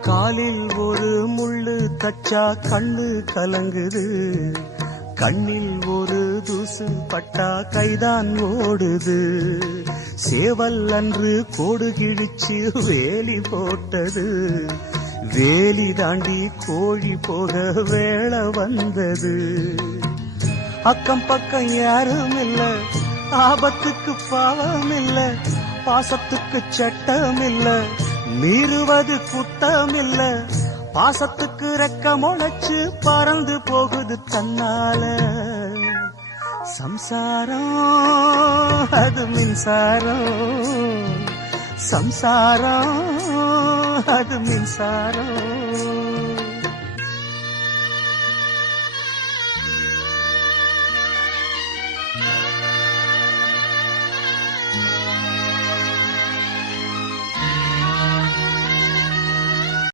காலில் ஒரு முள்ளு தச்சா கண்ணு கலங்குது, கண்ணில் ஒரு தூசு பட்டா கைதான் ஓடுது. சேவல் அன்று கோடு கிழிச்சு வேலி போட்டது, வேலி தாண்டி கோழி போக வேளை வந்தது. அக்கம் பக்கம் யாரும் இல்ல, ஆபத்துக்கு பாவம் இல்ல, பாசத்துக்கு சட்டம் இல்ல, மீறுவது குத்தம் இல்ல, பாசத்துக்கு ரெக்க முளைச்சு பறந்து போகுது தன்னால. சம்சாரம் அது மின்சாரம், சம்சாரம் அது மின்சாரம்.